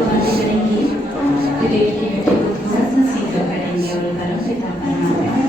बातें करेंगे, फिर एक के बेटे को थोड़ा सा सीधा करेंगे और परम पिता का नाम लेंगे।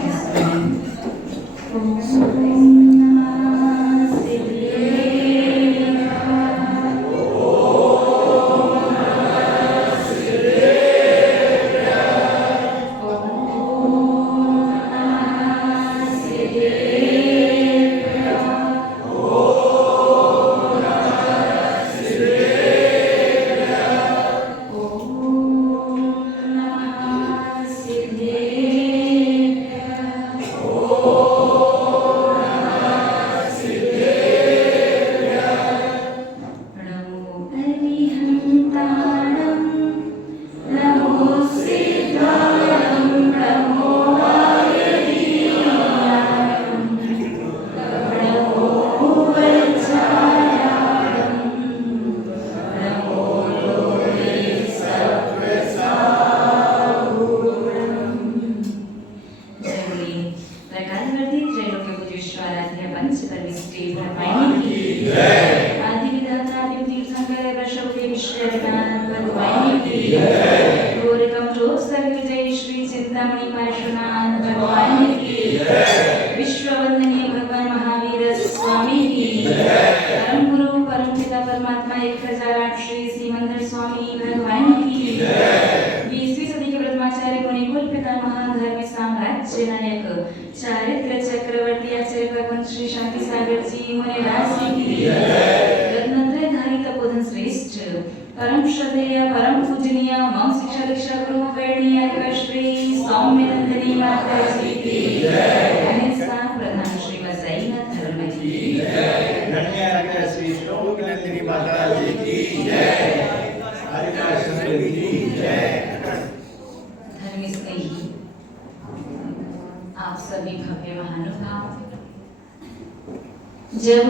जब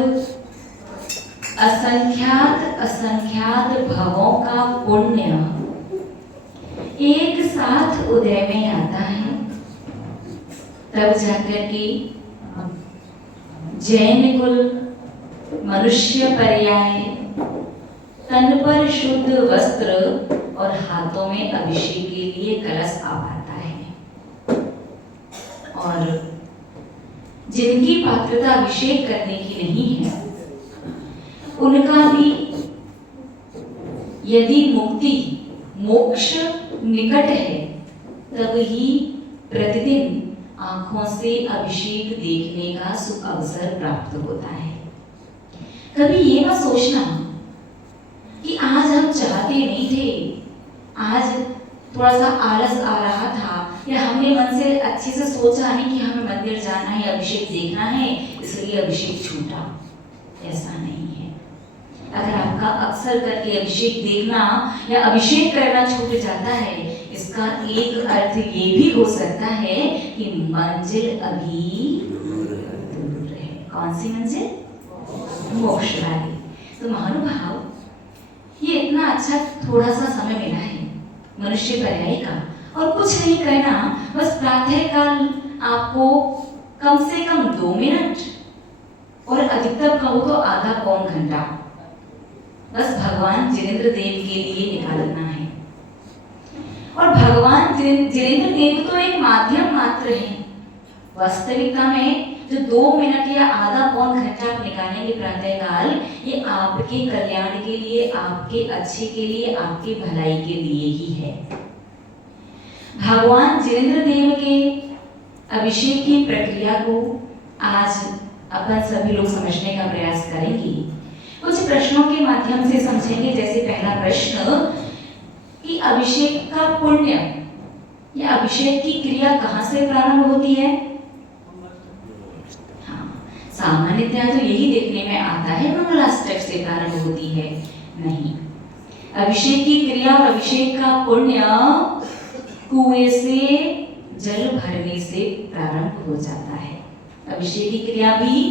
असंख्यात भवों का पुण्य एक साथ उदय में आता है, तब जाकर के जैन कुल मनुष्य पर्याय तन पर शुद्ध वस्त्र और हाथों में अभिषेक के लिए कलश आ पाता है। और जिनकी पात्रता अभिषेक करने की नहीं है, उनका भी यदि मुक्ति मोक्ष निकट है, तब ही प्रतिदिन आंखों से अभिषेक देखने का सुख अवसर प्राप्त होता है। कभी ये मत सोचना कि आज हम चाहते नहीं थे, आज थोड़ा सा आलस आ रहा था, या हमने मन से अच्छे से सोचा नहीं कि हमें मंदिर जाना है, अभिषेक देखना है, इसलिए अभिषेक छूटा। ऐसा नहीं है। अगर आपका अक्सर करके अभिषेक देखना या अभिषेक करना छूट जाता है, इसका एक अर्थ ये भी हो सकता है कि मंजिल अभी दूर है। कौन सी मंजिल? मोक्ष वाली। तो महानुभाव, ये इतना अच्छा थोड़ा सा समय मिला है मनुष्य पर्याय का, और कुछ नहीं करना, बस प्रातः काल आपको कम से कम 2 मिनट और अधिकतम कहो तो आधा पौन घंटा बस भगवान जिनेंद्र देव के लिए निकालना है। और भगवान जिनेंद्र देव तो एक माध्यम मात्र है। वास्तविकता में जो 2 मिनट या आधा पौन घंटा आप निकालेंगे प्रातः काल, ये आपके कल्याण के लिए, आपके अच्छे के लिए, आपके भलाई के लिए ही है। भगवान जिनेंद्र देव के अभिषेक की प्रक्रिया को आज अपन सभी लोग समझने का प्रयास करेंगे। कुछ प्रश्नों के माध्यम से समझेंगे। जैसे पहला प्रश्न कि अभिषेक का पुण्य या अभिषेक की क्रिया कहाँ से प्रारंभ होती है? सामान्यतया तो यही देखने में आता है मंगलाष्टक से प्रारंभ होती है। नहीं, अभिषेक की क्रिया और अभिषेक का पुण्य कुएं से जल भरने से प्रारंभ हो जाता है। अभिषेक की क्रिया भी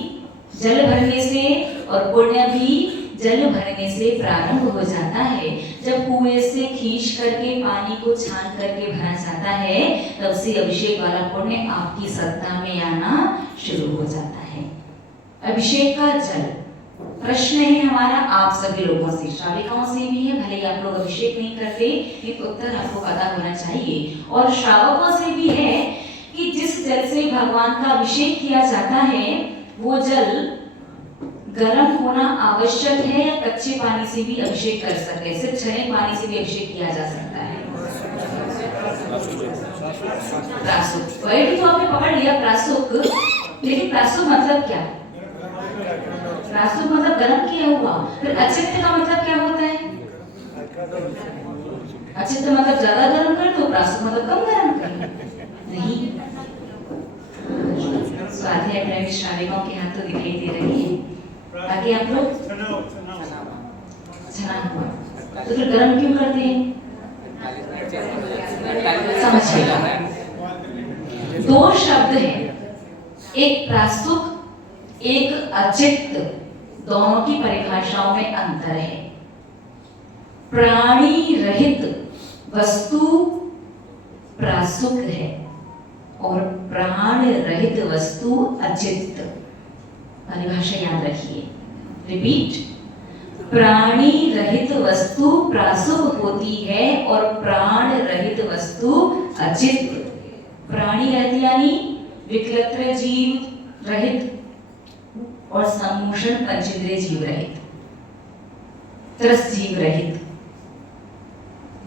जल भरने से और पुण्य भी जल भरने से प्रारंभ हो जाता है। जब कुएं से खींच करके पानी को छान करके भरा जाता है, तब से अभिषेक वाला पुण्य आपकी सत्ता में आना शुरू हो जाता है। अभिषेक का जल प्रश्न है हमारा आप सभी लोगों से, श्राविकाओं से भी है, भले ही आप लोग अभिषेक नहीं करते, ये उत्तर आपको पता होना चाहिए। और श्रावकों से भी है कि जिस जल से भगवान का अभिषेक किया जाता है वो जल गर्म होना आवश्यक है या कच्चे पानी से भी अभिषेक कर सकते हैं? सिर्फ छने पानी से भी अभिषेक किया जा सकता है? प्रासुक वर्ड तो आपने पकड़ लिया, प्रासुक। लेकिन प्रासुक मतलब क्या? प्रासुक मतलब गर्म किया हुआ। फिर अचित्त का मतलब क्या होता है? अचित्त मतलब ज्यादा गर्म कर दो, प्रासुक मतलब कम गर्म कर। नहीं, स्वाध्याय प्रेमी श्राविकों के हाथ तो दिखाई दे रही है। आगे आप लोग छना हुआ तो फिर गर्म क्यों करते हैं? समझिएगा, दो शब्द हैं, एक प्रासुक एक अचित्त, दोनों की परिभाषाओं में अंतर है। प्राणी रहित वस्तु प्रासुक है और प्राण रहित वस्तु अचित्त। परिभाषा याद रखिए, रिपीट, प्राणी रहित वस्तु प्रासुक होती है और प्राण रहित वस्तु अचित्त। प्राणी रहित यानी विकलत्र जीव रहित और सम्मोषण पंचेंद्रिय जीव रहित, त्रस जीव रहित,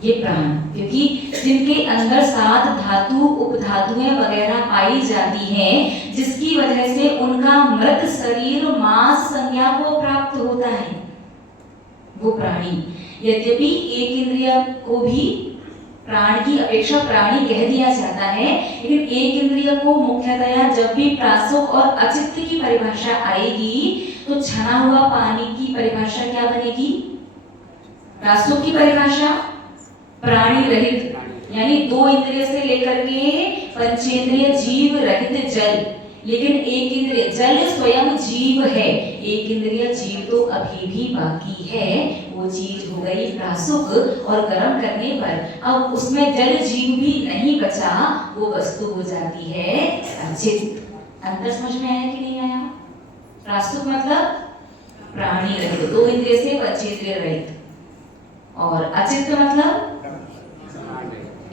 ये प्राण, क्योंकि जिनके अंदर 7 धातु उपधातुएं वगैरह पाई जाती हैं, जिसकी वजह से उनका मृत शरीर मांस संज्ञा को प्राप्त होता है, वो प्राणी। यद्यपि एक इंद्रिय को भी प्राण की अपेक्षा प्राणी कह दिया जाता है, लेकिन एक इंद्रिय को मुख्यतया जब भी प्रासुक और अचित्त की परिभाषा आएगी तो छना हुआ पानी की परिभाषा क्या बनेगी? प्रासुक की परिभाषा प्राणी रहित, यानी 2 इंद्रिय से लेकर के पंचेंद्रिय जीव रहित जल। लेकिन एक इंद्रिय, जल स्वयं जीव है, एक इंद्रिय जीव तो अभी भी बाकी है, वो चीज हो गई प्रासुक। और गर्म करने पर अब उसमें जल जीव भी नहीं बचा, वो वस्तु हो जाती है अचित्त। अंतर समझ में आया कि नहीं आया? प्रासुक मतलब प्राणी रहित, 2 इंद्रिय से पंचेंद्रिय रहित, और अचित्त मतलब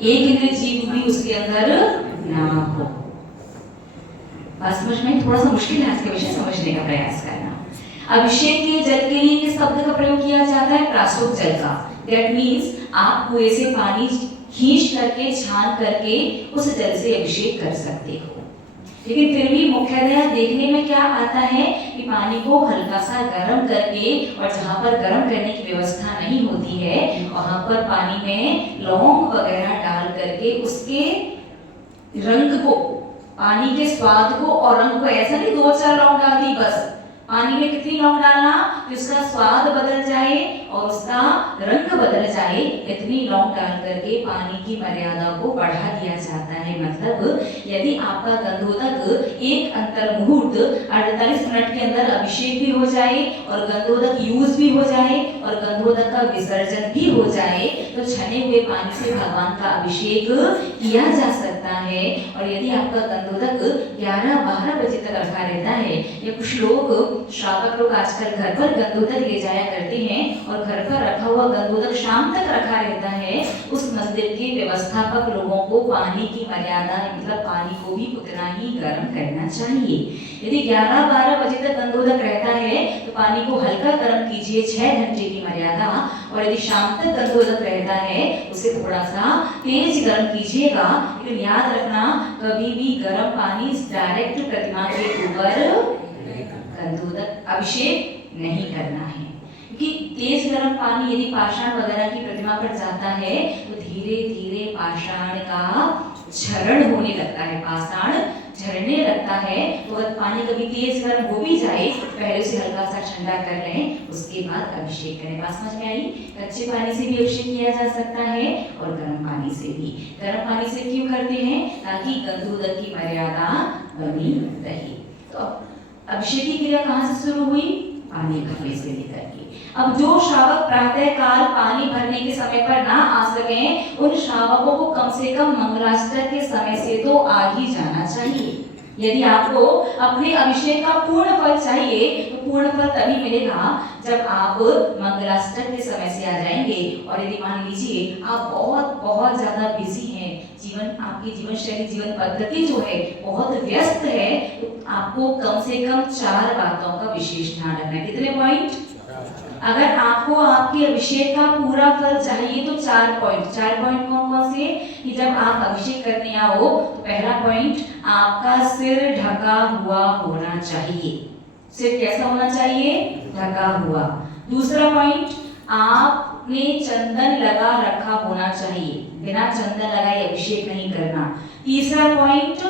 एक इंद्रिय जीव भी उसके अंदर ना हो। बात समझ में? थोड़ा सा मुश्किल है आज के विषय समझने का प्रयास करना। अभिषेक के जल के लिए किस शब्द का प्रयोग किया जाता है? प्रासुक जल का। दैट मीन्स आप कुएं से पानी खींच करके छान करके उस जल से अभिषेक कर सकते हो। लेकिन फिर भी मुख्यतया देखने में क्या आता है कि पानी को हल्का सा गर्म करके, और जहाँ पर गर्म करने की व्यवस्था नहीं होती है वहां पर पानी में लौंग वगैरह डाल करके उसके रंग को, पानी के स्वाद को और रंग को, ऐसा नहीं 2-4 लौंग डाल दी बस, पानी में कितनी लौंग डालना कि उसका स्वाद बदल जाए और उसका रंग बदल जाए, इतनी लौंग डाल करके पानी की मर्यादा को बढ़ा दिया जाता है। मतलब यदि आपका गंधोदक एक अंतर मुहूर्त 48 मिनट के अंदर अभिषेक भी हो जाए और गंधोदक यूज भी हो जाए और गंधोदक का विसर्जन भी हो जाए तो छने हुए पानी से भगवान का अभिषेक किया जा सकता है। और यदि आपका गंधोदक 11-12 बजे तक रखा रहता है, या कुछ लोग, श्रावक लोग आजकल घर पर गंधोदक ले जाया करते हैं और घर पर रखा हुआ गंधोदक शाम तक रखा रहता है, उस मंदिर के व्यवस्थापक लोगों को पानी की मर्यादा, मतलब पानी को भी उतना ही गर्म करना चाहिए। यदि 11-12 बजे तक गंधोदक रहता है तो पानी को हल्का गर्म कीजिए, 6 घंटे की मर्यादा, और यदि शाम तक गंधोदक रहता है उसे थोड़ा सा तेज गर्म कीजिएगा। लेकिन याद रखना, कभी भी गर्म पानी डायरेक्ट प्रतिमा के ऊपर गंधोदक अभिषेक नहीं करना है, क्योंकि तेज गर्म पानी यदि पाषाण वगैरह की प्रतिमा पर जाता है तो धीरे धीरे पाषाण का क्षरण होने लगता है, पाषाण झरने लगता है। तो अगर पानी कभी तेज गर्म हो भी जाए तो पहले उसे हल्का सा ठंडा कर लें, उसके बाद अभिषेक करें। बात समझ में आई? कच्चे पानी से भी अभिषेक किया जा सकता है और गर्म पानी से भी। गर्म पानी से क्यों करते हैं? ताकि गंधोदक की मर्यादा बनी रहे। तो अभिषेक की क्रिया कहाँ से शुरू हुई? पानी भरने से लेकर के। अब जो श्रावक प्रातः काल पानी भरने के समय पर ना आ सकें, उन श्रावकों को कम से कम मंगलाष्टक के समय से तो आ ही जाना चाहिए। यदि आपको अपने अभिषेक का पूर्ण फल चाहिए तो पूर्ण फल तभी मिलेगा जब आप मंगलाष्टक के समय से आ जाएंगे। और यदि मान लीजिए आप बहुत बहुत ज्यादा बिजी हैं, आपकी जीवन शैली, जीवन पद्धति जो है बहुत व्यस्त है, तो आपको कम से कम 4 बातों का विशेष ध्यान रखना है। कितने पॉइंट? अगर आपको आपके अभिषेक का पूरा फल चाहिए तो 4 पॉइंट। 4 पॉइंट कौन कौन से? कि जब आप अभिषेक करने आओ तो पहला पॉइंट, आपका सिर ढका हुआ होना चाहिए। सिर कैसा होना चाहिए? ढका हुआ। दूसरा पॉइंट, आपने चंदन लगा रखा होना चाहिए, बिना चंदन लगाए अभिषेक नहीं करना। तीसरा पॉइंट,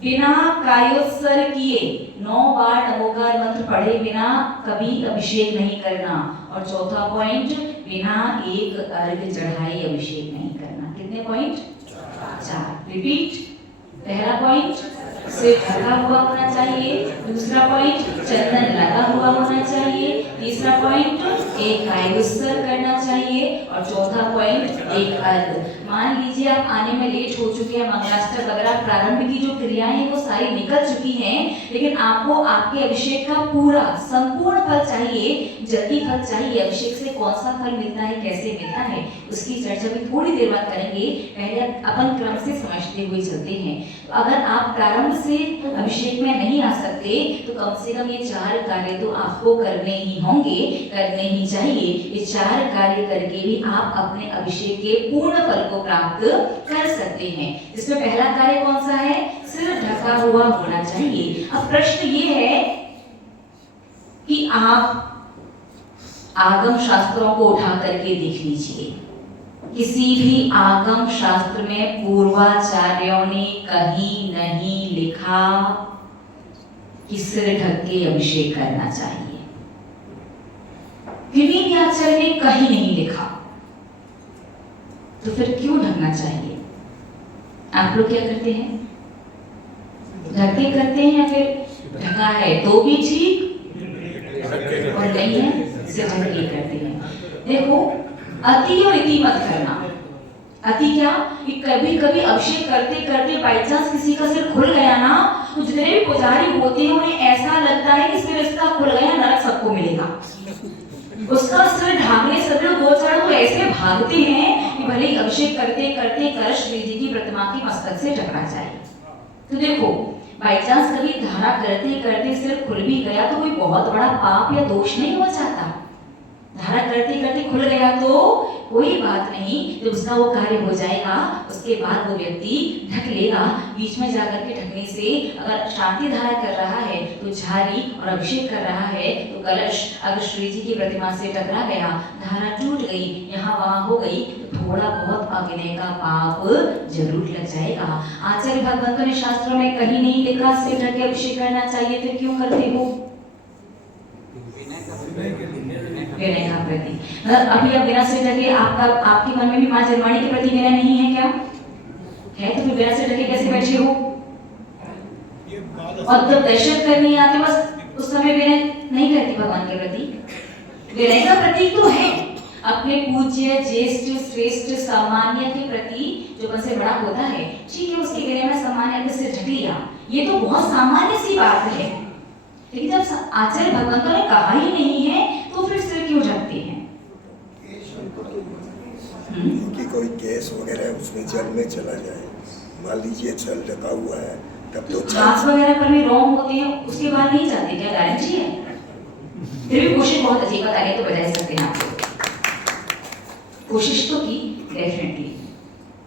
बिना कायोत्सर्ग किए 9 बार नमोकार मंत्र पढ़े बिना कभी अभिषेक नहीं करना। और चौथा पॉइंट, बिना एक अर्घ्य चढ़ाए अभिषेक नहीं करना। कितने पॉइंट? 4। रिपीट। पहला पॉइंट, सिर ढका हुआ होना चाहिए। दूसरा पॉइंट, चंदन लगा हुआ होना चाहिए। तीसरा पॉइंट, एक कायोत्सर्ग करना चाहिए। और चौथा पॉइंट, एक अर्घ्य। मान लीजिए आप आने में लेट हो चुके हैं, मंगलाष्टक वगैरह प्रारंभ की जो क्रियाएं हैं वो सारी निकल चुकी हैं, लेकिन आपको आपके अभिषेक का पूरा संपूर्ण फल चाहिए, जल्दी फल चाहिए। अभिषेक से कौन सा फल मिलता है, कैसे मिलता है, उसकी चर्चा भी थोड़ी देर बाद करेंगे। पहले अपन क्रम से समझते हुए चलते हैं। तो अगर आप प्रारंभ से अभिषेक में नहीं आ सकते तो कम से कम ये 4 कार्य तो आपको करने ही होंगे, करने ही चाहिए। ये 4 कार्य करके भी आप अपने अभिषेक के पूर्ण फल को प्राप्त कर सकते हैं। इसमें पहला कार्य कौन सा है? सिर ढका हुआ होना चाहिए। अब प्रश्न ये है कि आप आगम शास्त्रों को उठा करके देख लीजिए, किसी भी आगम शास्त्र में पूर्वाचार्यों ने कहीं नहीं लिखा कि सिर ढक के अभिषेक करना चाहिए। किन्हीं भी आचार्य ने कहीं नहीं लिखा, तो फिर क्यों ढकना चाहिए? आप लोग क्या करते हैं? ढक के करते हैं या फिर ढका है तो भी ठीक और नहीं है सिर ढक के करते हैं? देखो, अति और इति मत करना। अति क्या कि कभी कभी अभिषेक करते करते बाई चांस किसी का सिर खुल गया ना, तो जितने भी पुजारी होते हैं उन्हें ऐसा लगता है कि सिर इसका खुल गया, नरक सबको मिलेगा। उसका सिर ढाकने से लोग 2-4 लोग ऐसे भागते हैं कि भले ही अभिषेक करते करते कलश श्री जी की प्रतिमा के मस्तक से ढकना चाहिए। तो देखो, बाई चांस कभी धारा करते करते सिर खुल भी गया तो कोई बहुत बड़ा पाप या दोष नहीं हो जाता। धारा करते करते खुल गया तो कोई बात नहीं, जब उसका वो कार्य हो जाएगा उसके बाद वो व्यक्ति ढक लेगा। बीच में जाकर के ढकने से, अगर शांति धारा कर रहा है तो झारी और अभिषेक कर रहा है तो कलश अगर श्री जी की प्रतिमा से टकरा गया, धारा टूट गई, यहाँ वहां हो गई, तो थोड़ा बहुत अग्नि का पाप जरूर लग जाएगा। आचार्य भगवंतों ने शास्त्रों में कहीं नहीं लिखा सिर ढक के अभिषेक करना चाहिए, फिर क्यों करते हो? विनय का प्रति। अभी अब बिना सिर ढके आपके मन में भी मां जन्माणी के प्रति विनय नहीं है क्या? है तो फिर बिना सिर ढके कैसे बैठे हो? और जब दर्शन करने आते बस उस समय विनय नहीं करती भगवान के प्रति। विनय का प्रतीक तो है अपने पूज्य, ज्येष्ठ, श्रेष्ठ, सामान्य के प्रति जो सबसे बड़ा होता है, ठीक है, उसके विनय में सामान्य से ढक लिया, ये तो बहुत सामान्य सी बात है। लेकिन जब आचार्य भगवंतों ने कहा ही नहीं है तो फिर सिर क्यों ढकते हैं? कि कोई केस वगैरह उसमें जल में चला जाए, मान लीजिए जल ढका हुआ है, तब तो घास वगैरह पर भी रोग होते हैं, उसके बाद नहीं जाते, क्या गारंटी है? फिर भी कोशिश बहुत अच्छी बता रही तो बजा सकते हैं आप। कोशिश तो की डेफिनेटली,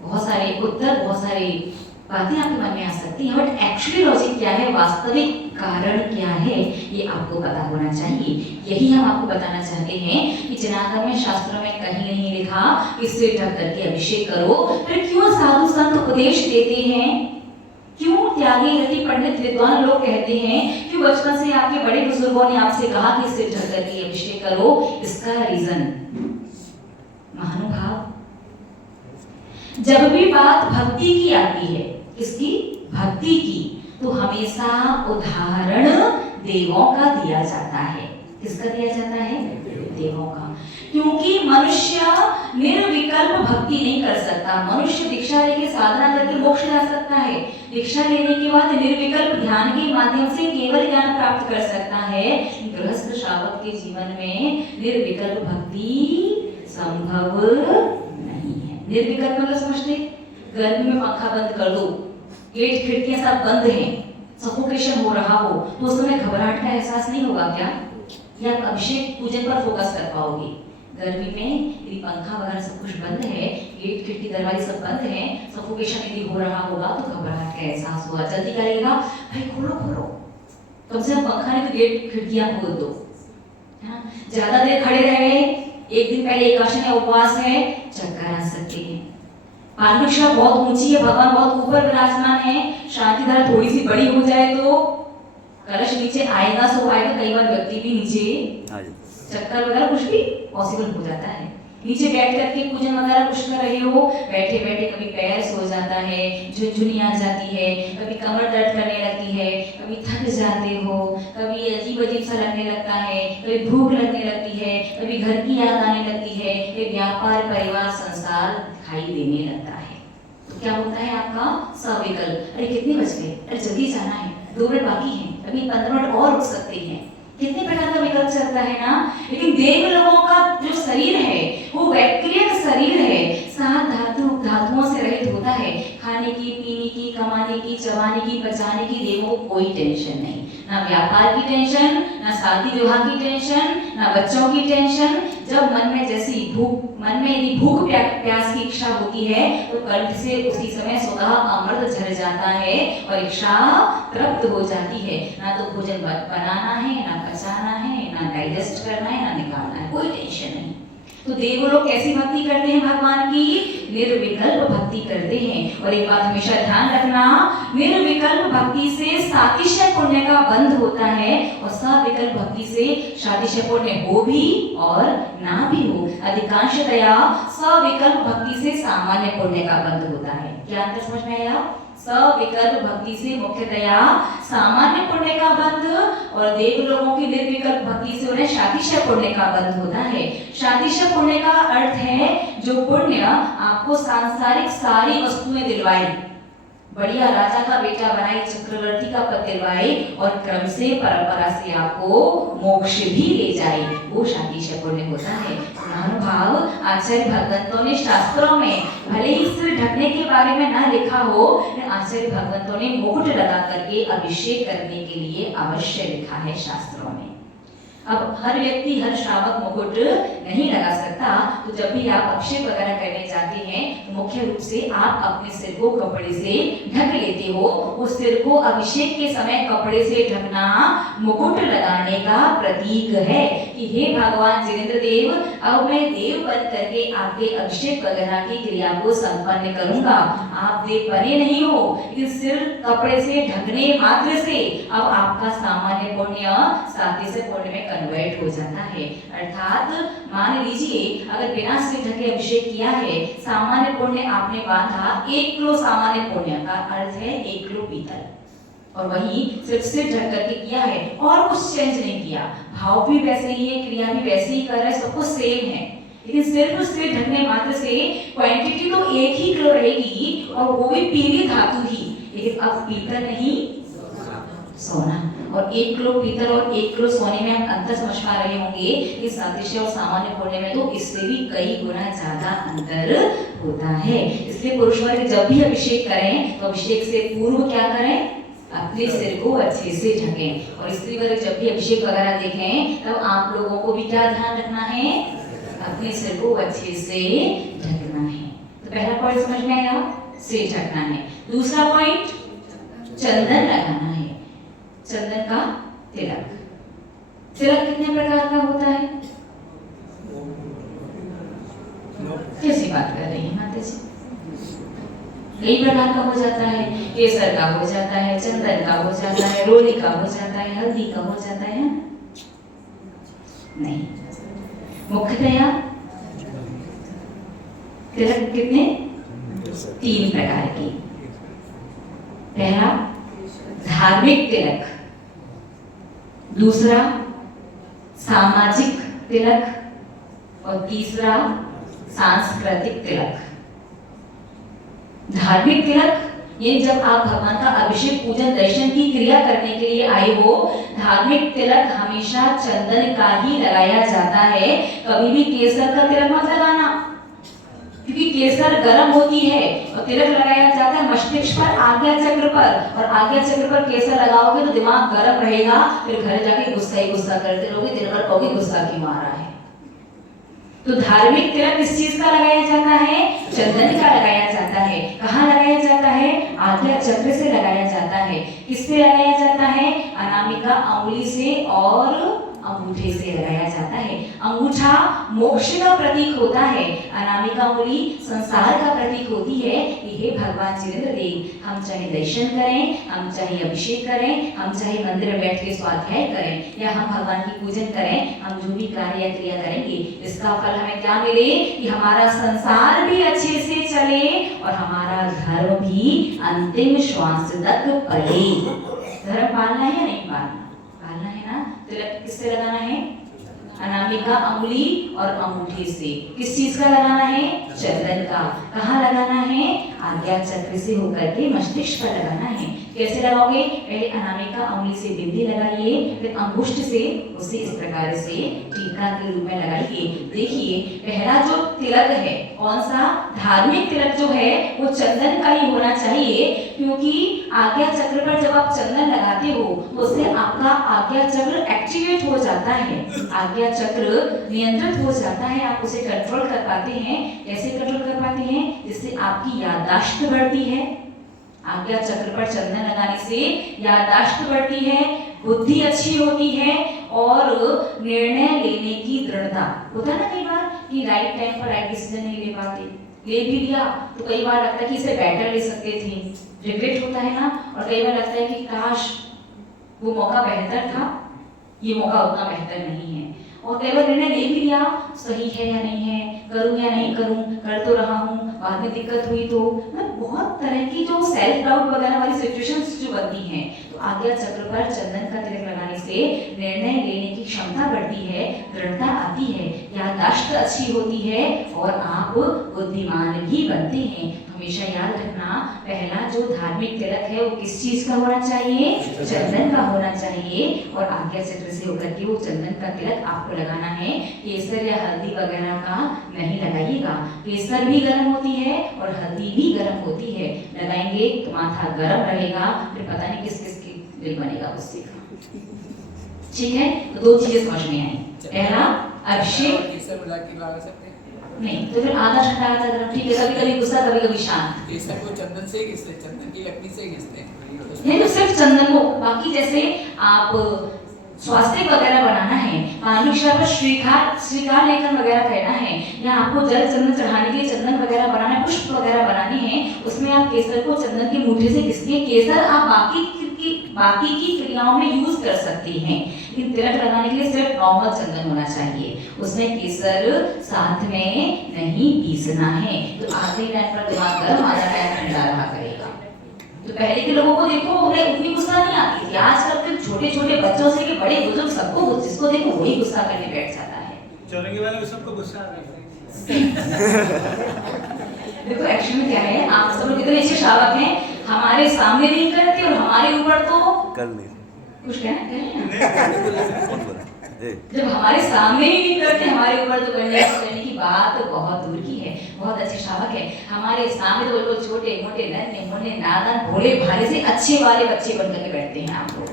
बहुत सारे उत्तर, बहुत सारी बातें आपके मन में आ सकती हैं, बट एक्चुअली लॉजिक क्या है, वास्तविक कारण क्या है, ये आपको पता होना चाहिए। यही हम आपको बताना चाहते हैं कि जनागम में शास्त्रों में कहीं नहीं लिखा कि सिर ढक करके अभिषेक करो। फिर क्यों साधु संत उपदेश देते हैं? क्यों त्यागी रति पंडित विद्वान लोग कहते हैं? क्यों बचपन से आपके बड़े बुजुर्गों ने आपसे कहा कि सिर ढक करके अभिषेक करो? इसका रीजन, महानुभाव, जब भी बात भक्ति की आती है, किसकी? भक्ति की, तो हमेशा उदाहरण देवों का दिया जाता है। किसका दिया जाता है? देवों का। क्योंकि मनुष्य निर्विकल्प भक्ति नहीं कर सकता। मनुष्य दीक्षा लेके साधना करके मोक्ष ला सकता है। दीक्षा लेने के बाद निर्विकल्प ध्यान के माध्यम से केवल ज्ञान प्राप्त कर सकता है। गृहस्थ श्रावक के जीवन में निर्विकल्प भक्ति संभव नहीं है। निर्विकल्प मतलब समझते, गर्मी में पंखा बंद कर दो, गेट खिड़कियां सब बंद हैं, सफोकेशन हो रहा हो, तो उस समय घबराहट का एहसास नहीं होगा क्या? या आप अभिषेक पूजन पर फोकस कर पाओगे? गर्मी में यदि पंखा वगैरह सब कुछ बंद है, गेट खिड़की दरवाजे सब बंद है, सफोकेशन यदि हो रहा होगा तो घबराहट का एहसास होगा। जल्दी क्या लगेगा, भाई खोलो खोलो, कम से कम पंखा नहीं तो गेट खिड़कियां खोल दो, है ना? ज्यादा देर खड़े रह गए, एक दिन पहले एकादशी है, उपवास है, चक्कर आ सकते हैं। पालुक्षा बहुत ऊंची है, भगवान बहुत ऊपर विराजमान है, शांति धारा थोड़ी सी बड़ी हो जाए तो कलश नीचे आएगा, सो आएगा, कई बार व्यक्ति भी नीचे चक्कर वगैरह कुछ भी पॉसिबल हो जाता है। नीचे बैठ करके पूजन वगैरह कुछ कर रहे हो, बैठे बैठे कभी पैर सो जाता है, झुनझुनी आ जाती है, कभी कमर दर्द करने लगती है, कभी थक जाते हो, कभी अजीब अजीब सा लगने लगता है, कभी भूख लगने लगती है, कभी घर की याद आने लगती है, कभी व्यापार परिवार संसार दिखाई देने लगता है। तो क्या होता है आपका सविकल्प, अरे कितने बज गए, अरे जल्दी जाना है, 2 मिनट बाकी हैं, अभी 15 मिनट और रुक सकते हैं। कितने प्रकार का विकल्प चलता है ना। लेकिन देव लोगों का जो शरीर है वो वैक्रियक शरीर है, 7 धातुओं से रहित होता है। खाने की, पीने की, कमाने की, चबाने की, बचाने की देवों को कोई टेंशन नहीं, ना व्यापार की टेंशन, ना शादी विवाह की टेंशन, ना बच्चों की टेंशन। जब मन में यदि भूख प्यास की इच्छा होती है तो कंठ से उसी समय स्वतः अमृत झर जाता है और इच्छा तृप्त हो जाती है। ना तो भोजन बनाना है, ना पचाना है, ना डाइजेस्ट करना है, ना निकालना है, कोई टेंशन नहीं। तो देव लोग कैसी भक्ति करते हैं भगवान की? निर्विकल्प भक्ति करते हैं। और एक बात हमेशा ध्यान रखना, निर्विकल्प भक्ति से सातिशय पुण्य का बंध होता है और सविकल्प भक्ति से सातिशय पुण्य हो भी और ना भी हो। अधिकांशतया सविकल्प भक्ति से सामान्य पुण्य का बंध होता है। क्या अंतर समझ में आया? सविकल्प भक्ति से मुख्यतया सामान्य पुण्य का बंध और देव लोगों की निर्विकल्प भक्ति से उन्हें सातिशय पुण्य का बंध होता है। सातिशय पुण्य का अर्थ है जो पुण्य आपको सांसारिक सारी वस्तुएं दिलवाए, बढ़िया राजा का बेटा बनाए, चक्रवर्ती का पद दिलवाए और क्रम से परंपरा से आपको मोक्ष भी ले जाए, वो सातिशय पुण्य होता है। महानुभाव आचार्य भगवंतों ने शास्त्रों में भले ही सिर ढकने के बारे में ना लिखा हो, आचार्य भगवंतों ने मुकुट लगा करके अभिषेक करने के लिए अवश्य लिखा है शास्त्रों में। अब हर व्यक्ति, हर श्रावक मुकुट नहीं लगा सकता, तो जब भी आप अभिषेक वगैरह करने जाते हैं तो मुख्य रूप से आप अपने सिर को कपड़े से ढक लेते हो। उस सिर को अभिषेक के समय कपड़े से ढकना मुकुट लगाने का प्रतीक है कि हे भगवान जिनेंद्र देव, अब मैं देव बन करके आपके अभिषेक वगैरह की क्रिया को संपन्न करूंगा। आप देव बने नहीं हो, लेकिन सिर कपड़े से ढकने मात्र से अब आपका सामान्य पुण्य सातिशय पुण्य में कन्वर्ट हो जाता है। अर्थात मान लीजिए अगर बिना सिर ढके अभिषेक किया है, सामान्य पुण्य आपने बांधा, 1 किलो सामान्य पुण्य का अर्थ है 1 किलो पीतल, और वही सिर्फ सिर ढक करके किया है और कुछ चेंज नहीं किया, भाव भी वैसे ही है, क्रिया भी वैसे ही कर रहा है, सब कुछ सेम है, लेकिन सिर्फ सिर ढकने मात्र से क्वांटिटी तो 1 ही किलो रहेगी और वो भी पीली धातु ही, लेकिन अब पीतल नहीं सोना। और 1 किलो पीतल और 1 किलो सोने में आप अंतर समझ पा रहे होंगे कि सातिशय और सामान्य पुण्य में तो इससे भी कई गुना ज्यादा अंतर होता है। इसलिए पुरुष वर्ग जब भी अभिषेक करें तो अभिषेक से पूर्व क्या करें? अपने सिर को अच्छे से ढकें। और स्त्री वर्ग जब भी अभिषेक वगैरह देखें तब आप लोगों को भी क्या ध्यान रखना है? अपने सिर को अच्छे से ढकना है। तो पहला पॉइंट समझ में आया, सिर ढकना है। दूसरा पॉइंट चंदन लगाना है, चंदन का तिलक। तिलक कितने प्रकार का होता है? कैसी बात कर रही है माता जी? कई प्रकार का हो जाता है, केसर का हो जाता है, चंदन का हो जाता है, रोली का हो जाता है, हल्दी का हो जाता है। नहीं, मुख्यतया तिलक कितने? 3 प्रकार की। पहला धार्मिक तिलक, दूसरा सामाजिक तिलक और तीसरा सांस्कृतिक तिलक। धार्मिक तिलक, ये जब आप भगवान का अभिषेक पूजन दर्शन की क्रिया करने के लिए आए हो, धार्मिक तिलक हमेशा चंदन का ही लगाया जाता है। कभी भी केसर का तिलक मत लगाना, क्योंकि केसर गर्म होती है और तिलक लगाया जाता है मस्तिष्क पर, आज्ञा चक्र पर, और आज्ञा चक्र पर केसर लगाओगे तो दिमाग गर्म रहेगा, फिर घर जाके गुस्सा ही गुस्सा करते रहोगे, दिन भर कहोगे गुस्सा क्यों मारा है। तो धार्मिक तिलक किस चीज का लगाया जाता है? चंदन का लगाया जाता है। कहाँ लगाया जाता है? आज्ञा चक्र से लगाया जाता है। किससे लगाया जाता है? अनामिका अंगुली से और अंगूठे से लगाया जाता है। अंगूठा मोक्ष का प्रतीक होता है, अनामिका अंगुली संसार का प्रतीक होती है कि हे भगवान जिनेंद्र देव, हम चाहे दर्शन करें, हम चाहे अभिषेक करें, हम चाहे मंदिर में बैठ के स्वाध्याय करें, या हम भगवान की पूजन करें, हम जो भी कार्य या क्रिया करेंगे, इसका फल हमें क्या मिले कि हमारा संसार भी अच्छे से चले और हमारा धर्म भी अंतिम श्वास तक पले। धर्म पालना है या नहीं पालना? पालना है ना। तिलक किससे लगाना है? अनामिका अंगुली और अंगूठे से। किस चीज का लगाना है? चंदन का। कहाँ लगाना है? आज्ञा चक्र से होकर के मस्तिष्क पर लगाना है। कैसे लगाओगे? पहले अनामिका अंगुली से बिंदी लगाइए, फिर अंगुष्ठ से उसे इस प्रकार से टीका के रूप में लगाइए। देखिए, पहला जो तिलक है कौन सा? धार्मिक तिलक जो है वो चंदन का ही होना चाहिए, क्योंकि आज्ञा चक्र पर जब आप चंदन लगाते हो तो उससे आपका आज्ञा चक्र एक्टिवेट हो जाता है, आज्ञा चक्र नियंत्रित हो जाता है, आप उसे कंट्रोल कर पाते हैं। कैसे कंट्रोल कर पाते हैं? जिससे आपकी याददाश्त बढ़ती है। आज्ञा चक्र पर चंदन लगाने से याददाश्त बढ़ती है, बुद्धि अच्छी होती है और निर्णय लेने की दृढ़ता। होता है ना कई बार कि राइट टाइम पर राइट डिसीजन नहीं ले पाते, ले भी लिया तो कई बार लगता है कि इसे बेटर ले सकते थे, रिग्रेट होता है ना। और कई बार लगता है कि काश वो मौका बेहतर था, ये मौका उतना बेहतर नहीं है। और कई बार निर्णय ले भी लिया, सही है या नहीं है, करूं या नहीं करूं, कर तो रहा हूं, बाद में दिक्कत हुई तो, बहुत तरह की जो सेल्फ डाउट वगैरह वाली सिचुएशंस जो बनती हैं। तो आज्ञा चक्र पर चंदन का तिलक लगाने से निर्णय लेने की क्षमता बढ़ती है, दृढ़ता आती है, याददाश्त अच्छी होती है और आप बुद्धिमान भी बनते हैं। हमेशा याद रखना, पहला जो धार्मिक तिलक है वो किस चीज का होना चाहिए? चंदन का होना चाहिए। और आज्ञा चक्र से होकर के वो चंदन का तिलक आपको लगाना है। केसर या हल्दी वगैरह का नहीं लगाइएगा। केसर भी गर्म होती है और हल्दी भी गर्म होती है, लगाएंगे तो माथा गर्म रहेगा, फिर पता नहीं किस किस की दिल बनेगा उससे। ठीक है, तो दो चीजें समझ में आई। पहला अभिषेक नहीं तो फिर आधा ठंडा आधा गर्म, ठीक है, कभी कभी गुस्सा कभी कभी शांत। केसर को चंदन से घिसते, चंदन की लकड़ी से घिसते हैं। नहीं तो सिर्फ चंदन को, बाकी जैसे आप स्वास्थ्य वगैरह बनाना है, पानी पर श्रीकार लेखन वगैरह कहना है, या आपको जल चंदन चढ़ाने के लिए चंदन वगैरह बनाना है, पुष्प वगैरह बनाने हैं, उसमें आप केसर को चंदन के मुट्ठी से घिसके, केसर आप बाकी की क्रियाओं में यूज कर सकते हैं, लेकिन तिलक लगाने के लिए सिर्फ नॉर्मल चंदन होना चाहिए, उसमें केसर साथ में नहीं पीसना है। तो आधे टाइम पर दिमाग गर्म, आधा टाइम ठंडा रहा करेगा। तो पहले के लोगों को देखो, उन्हें उतनी गुस्सा नहीं आती थी। आजकल के छोटे छोटे बच्चों से कि बड़े बुजुर्ग सबको जिसको देखो वही गुस्सा करने बैठ जाता है। चौरंगी वाले को सबको गुस्सा आ रहा है। देखो एक्चुअली में क्या है, आप सब लोग इतने अच्छे श्रावक हैं, हमारे सामने नहीं करते और हमारे ऊपर तो कर नहीं कुछ कहना जब हमारे सामने ही नहीं करते, हमारे ऊपर तो करने की बात बहुत दूर की है। बहुत अच्छे श्रावक है, हमारे सामने तो बिल्कुल छोटे मोटे नन्हे मुन्ने नादान भोले भाले से अच्छे वाले बच्चे बनकर के बैठते हैं आप लोग।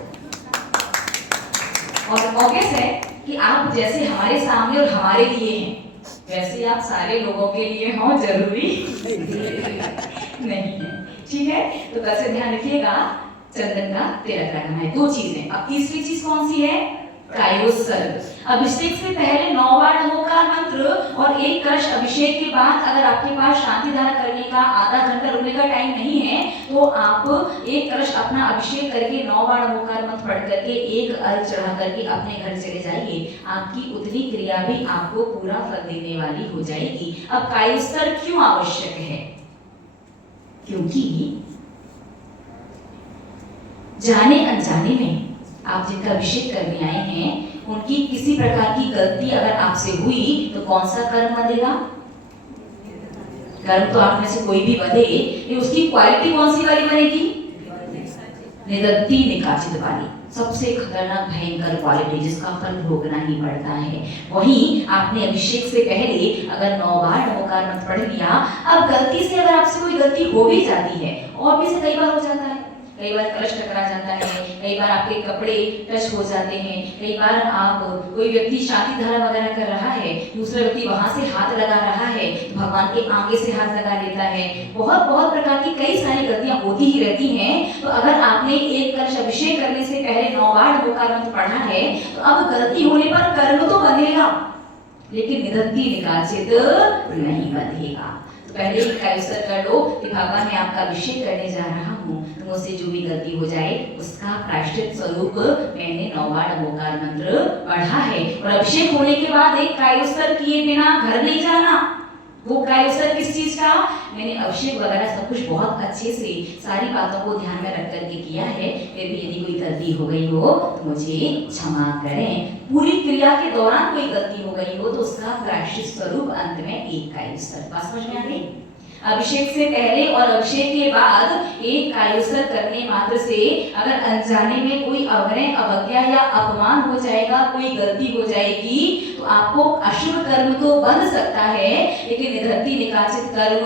और ऑब्वियस है कि आप जैसे हमारे सामने और हमारे लिए हैं, वैसे आप सारे लोगों के लिए हो, जरूरी नहीं है। ठीक है, तो वैसे ध्यान रखिएगा, चंदन का तिलक लगाना है। दो चीजें। अब तीसरी चीज कौन सी है? कायोत्सर्ग। अभिषेक से पहले 9 बार नमोकार मंत्र और 1 कलश अभिषेक के बाद अगर आपके पास शांति धारा करने का आधा घंटा रुकने का टाइम नहीं है तो आप 1 कलश अपना अभिषेक करके 9 बार नमोकार मंत्र पढ़ करके 1 अर्घ चढ़ा करके अपने घर चले जाइए। आपकी उतनी क्रिया भी आपको पूरा फल देने वाली हो जाएगी। अब कायोत्सर्ग क्यों आवश्यक है? क्योंकि जाने अनजाने में आप जिनका अभिषेक करने आए हैं उनकी किसी प्रकार की गलती अगर आपसे हुई तो कौन सा कर्म बंधेगा? कर्म तो आप में से कोई भी बंधे, लेकिन उसकी क्वालिटी कौन सी वाली बनेगी? निदत्ति निकाचित वाली, सबसे खतरनाक भयंकर क्वालिटी जिसका फल भोगना ही पड़ता है। वहीं आपने अभिषेक से पहले अगर 9 बार नमोकार मंत्र पढ़ लिया, अब गलती से अगर आपसे कोई गलती हो भी जाती है, और भी से कई बार हो जाता है, कई बार कलश टकरा जाता है, कई बार आपके कपड़े टच हो जाते हैं, कई बार आप कोई व्यक्ति शांति धारा वगैरह कर रहा है, दूसरा व्यक्ति वहां से हाथ लगा रहा है, तो भगवान के आगे से हाथ लगा लेता है, बहुत बहुत प्रकार की कई सारी गलतियां होती ही रहती हैं। तो अगर आपने एक कलश अभिषेक करने से पहले 9 बार नमोकार मंत्र पढ़ा है, तो अब गलती होने पर कर्म तो बंधेगा, लेकिन निदत्ति निकाचित नहीं बंधेगा। पहले ही कायस्तर कर लो कि भगवान मैं आपका अभिषेक करने जा रहा हूँ, तो मुझसे जो भी गलती हो जाए उसका प्रायश्चित स्वरूप मैंने 9 बार नमोकार मंत्र पढ़ा है। और अभिषेक होने के बाद एक कायस्तर किए बिना घर नहीं जाना। वो कायस्तर किस चीज का? मैंने अभिषेक वगैरह सब कुछ बहुत अच्छे से सारी बातों को ध्यान में रख करके किया है, फिर भी यदि कोई गलती हो गई हो तो मुझे क्षमा करें। पूरी क्रिया के दौरान कोई गलती हो गई हो तो उसका प्रायश्चित स्वरूप अंत में एक कायस्तर। बात समझ में आ गई? अभिषेक से पहले और अभिषेक के बाद एक कायस्तर करने मात्र से अगर अनजाने में कोई अवनय अवज्ञा या अपमान हो जाएगा, कोई गलती हो जाएगी, तो आपको अशुभ कर्म तो बंध सकता है, लेकिन निदत्ति निकाचित कर्म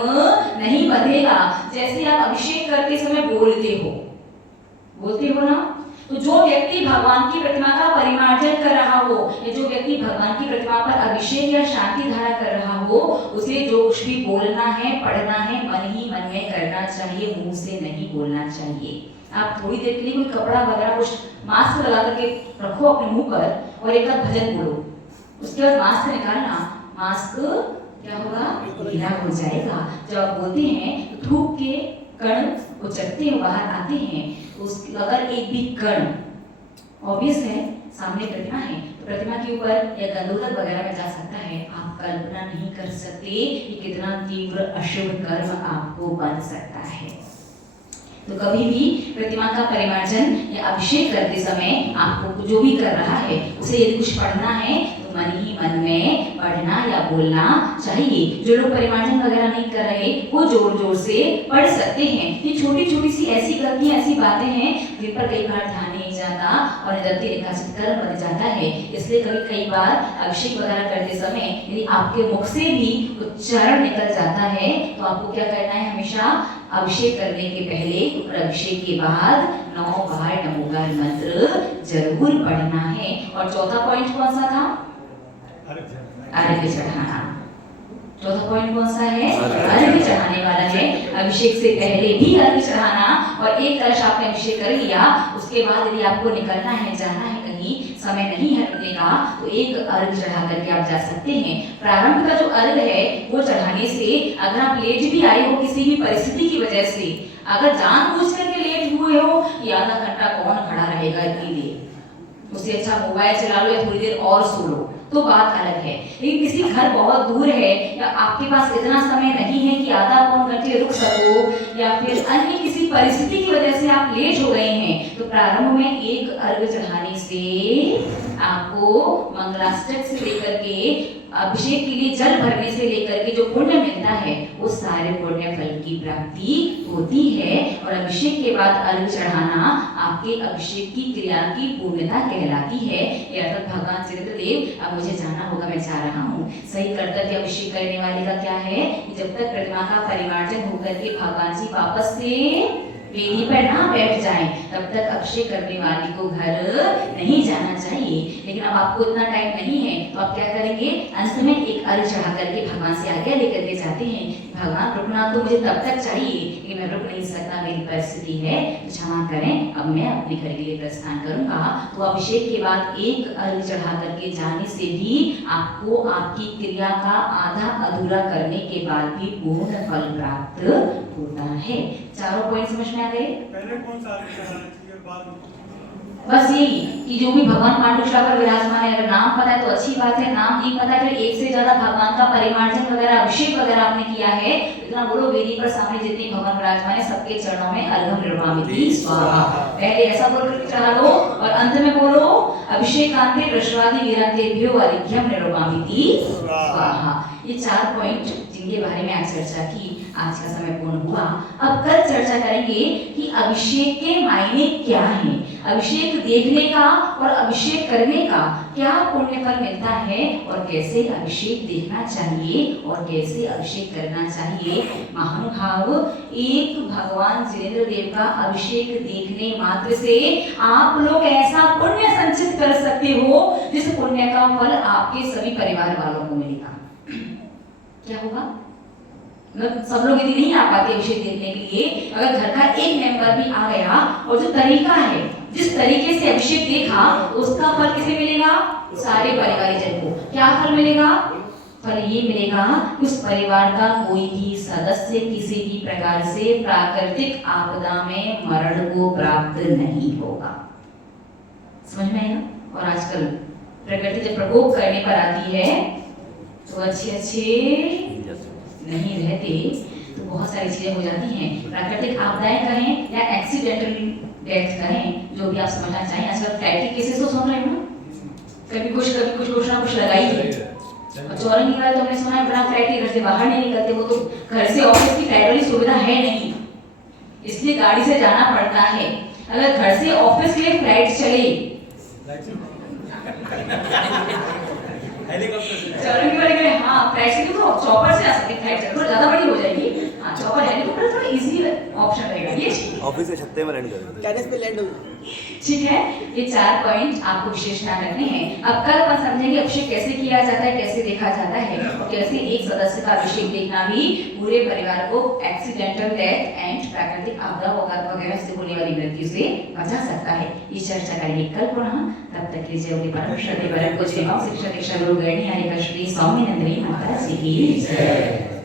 नहीं बंधेगा। जैसे आप अभिषेक करते समय बोलते हो ना, तो जो व्यक्ति भगवान की प्रतिमा का परिमार्जन कर रहा हो, या जो व्यक्ति भगवान की प्रतिमा पर अभिषेक या शांति धारा कर रहा हो, उसे जो कुछ भी बोलना है, पढ़ना है, मन ही मन में करना चाहिए, मुंह से नहीं बोलना चाहिए। आप थोड़ी देर के लिए कोई कपड़ा वगैरह कुछ मास्क लगा करके रखो अपने मुंह पर और एक आध भजन बोलो, उसके बाद मास्क निकालना, मास्क क्या होगा? ढीला हो जाएगा। जब आप बोलते हैं तो थूक के कण उचकते हैं, बाहर आते हैं, तो अगर एक भी कण ऑब्वियस है, सामने प्रतिमा है, तो प्रतिमा के ऊपर या गंधोदक वगैरह में जा सकता है। आप कल्पना नहीं कर सकते कि कितना तीव्र अशुभ कर्म आपको बन सकता है। तो कभी भी प्रतिमा का परिमार्जन या अभिषेक करते समय आपको जो भी कर रहा है उसे यदि कुछ पढ़ना है तो मन ही मन में पढ़ना या बोलना चाहिए। जो लोग परिमार्जन वगैरह नहीं कर रहे वो जोर जोर से पढ़ सकते हैं। ये छोटी छोटी सी ऐसी गलतियां, ऐसी बातें हैं जिन पर कई बार ध्यान नहीं जाता और निदत्ति निकाचित कर्म बन जाता है। इसलिए कई बार अभिषेक वगैरह करते समय यदि आपके मुख से भी उच्चारण निकल जाता है तो आपको क्या करना है? हमेशा अभिषेक करने के पहले और अभिषेक के बाद 9 बार नमोकार मंत्र जरूर पढ़ना है। और चौथा पॉइंट कौन सा था? अर्घ्य चढ़ाना। चौथा पॉइंट कौन सा है? अर्घ्य चढ़ाने वाला है। अभिषेक से पहले भी अर्घ्य चढ़ाना, और एक कलश आपने अभिषेक कर लिया, उसके बाद यदि आपको निकलना है, जाना है कहीं, समय नहीं है रुकने का, तो एक अर्घ्य चढ़ा करके आप जा सकते हैं। प्रारंभ का जो अर्घ्य है वो चढ़ाने से अगर आप लेट भी आए हो किसी भी परिस्थिति की वजह से, अगर जानबूझ करके लेट हुए हो, ये आधा घंटा कौन खड़ा रहेगा इतनी देर, उससे अच्छा मोबाइल चला लो या थोड़ी देर और सो लो, तो बात अलग है। लेकिन किसी घर बहुत दूर है या आपके पास इतना समय नहीं है कि आधा पौन घंटे रुक सको, या फिर अन्य किसी परिस्थिति की वजह से आप लेट हो गए हैं, तो प्रारंभ में एक अर्घ्य चढ़ाने से आपको मंगलाष्टक से लेकर के अभिषेक के लिए जल भरने से लेकर के जो पुण्य मिलता है वो सारे पुण्य फल की प्राप्ति होती है। और अभिषेक के बाद अर्घ्य चढ़ाना आपके अभिषेक की क्रिया की पूर्णता कहलाती है। अर्थात भगवान चित्रदेव अब मुझे जाना होगा, मैं जा रहा हूँ। सही कर्तव्य अभिषेक करने वाले का क्या है कि जब तक प्रतिमा का परिमार्जन होकर के भगवान जी वापस से वेदी पर ना बैठ जाएं, तब तक अभिषेक करने वाले को घर नहीं जाना चाहिए। लेकिन अब आपको इतना टाइम नहीं है तो आप क्या करेंगे? अंत में एक अर्घ्य चढ़ा करके भगवान से आज्ञा लेकर के जाते हैं, भगवान रुकना तो मुझे तब तक चाहिए कि मैं रुक नहीं सकता, मेरी परिस्थिति है, तो क्षमा करें, अब मैं अपने घर के लिए प्रस्थान करूंगा। तो अभिषेक के बाद एक अर्घ्य चढ़ा करके जाने से भी आपको आपकी क्रिया का आधा अधूरा करने के बाद भी पूर्ण फल प्राप्त होता है। चारों पॉइंट समझ में आ गए? पहले कौन सा अर्घ्य चढ़ाना चाहिए और बाद में? बस यही कि जो भी भगवान पांडुशला पर विराजमान है, अगर नाम पता है तो अच्छी बात है, नाम नहीं पता है, एक से ज्यादा भगवान का परिमार्जन वगैरह अभिषेक वगैरह आपने किया है, इतना बोलो वेदी पर सामने जितने भगवान विराजमान है सबके चरणों में अर्घ्यम निर्वामिति स्वाहा। पहले ऐसा बोल कर चढ़ा लो और अंत में बोलो अभिषेकांते वृषवादि वीरांतेभ्यो अर्घ्यम निर्वामिति स्वाहा। ये 4 पॉइंट जिनके बारे में आज चर्चा की, आज का समय पूर्ण हुआ। अब कल चर्चा करेंगे कि अभिषेक के मायने क्या हैं, अभिषेक देखने का और अभिषेक करने का क्या पुण्य फल मिलता है, और कैसे अभिषेक देखना चाहिए और कैसे अभिषेक करना चाहिए। महानुभाव, एक भगवान जिनेंद्र देव का अभिषेक देखने मात्र से आप लोग ऐसा पुण्य संचित कर सकते हो जिस पुण्य का फल आपके सभी परिवार वालों को मिलेगा। क्या होगा? मतलब सब लोग यदि नहीं आ पाते अभिषेक देखने के लिए, अगर घर का एक मेंबर भी आ गया और जो तरीका है, जिस तरीके से अभिषेक देखा, उसका फल किसे मिलेगा? सारे परिवारजन को। क्या फल मिलेगा? फल ये मिलेगा कि उस परिवार का कोई भी सदस्य किसी भी प्रकार से प्राकृतिक आपदा में मरण को प्राप्त नहीं होगा। समझ में आया? और आजकल प्रकृति जब प्रकोप करने पर आती है तो अच्छे नहीं रहते, तो बहुत सारी चीजें हो जाती हैं। प्राकृतिक आपदाएं कहें या एक्सीडेंटल डेथ कहें, जो भी आप समझना चाहें। आजकल फ्लैट के केसेस तो सुन रहे हो ना, कभी कुछ ना कुछ लगाई है। और चौरंगी वाले तो हमने सुना है बड़ा फ्लैट के घर से बाहर नहीं निकलते, वो तो घर से ऑफिस की फ्लैट वाली सुविधा है नहीं, इसलिए गाड़ी से जाना पड़ता है। अगर घर से ऑफिस के लिए फ्लाइट चले, चौरंगी वाले के लिए हाँ फ्लाइट से तो चॉपर से आ सकते, फ्लाइट थोड़ा ज्यादा बड़ी हो जाएगी, हाँ चॉपर हेलीकॉप्टर थोड़ा इजी ऑप्शन रहेगा। ये ऑफिस के छत्ते में लैंड करेंगे, टेरेस पे लैंड हो। ठीक है, ये 4 पॉइंट आपको विशेष ध्यान रखने हैं। अब कल अपन समझेंगे अभिषेक कैसे किया जाता है, कैसे देखा जाता है, और कैसे एक सदस्य का अभिषेक देखना भी पूरे परिवार को एक्सीडेंटल डेथ एंड प्राकृतिक आपदा वगैरह से होने वाली मृत्यु से बचा सकता है। ये चर्चा करेंगे कल पुनः। तब तक के लिए जय परम श्रद्धेय परम पूज्य शिक्षा दीक्षा गुरु गणिया श्री स्वामी नंदनी माता जी की जय।